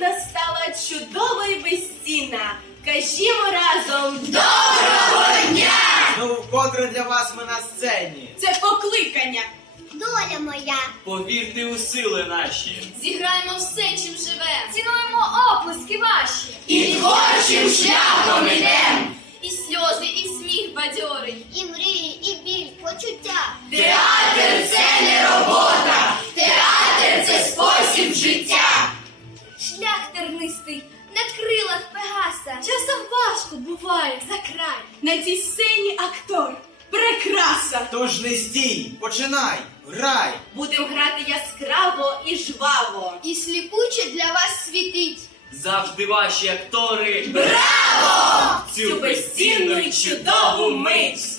настала чудова і безцінна. Кажімо разом Доброго дня! Знову вкотре для вас ми на сцені. Це покликання. Доля моя, Повірте у сили наші. Зіграємо все, чим живе. Цінуємо опуски ваші. І творчим шляхом ідем. І сльози, і сміх бадьорий. і мрії, і біль, почуття. Театр тернистий на крилах Пегаса. Часом важко буває за край. На цій сцені актор. Прекраса! Тож не стій, починай, грай. Будемо грати яскраво і жваво. І сліпуче для вас світить. Завжди ваші актори. Браво! Цю безцінну й чудову мить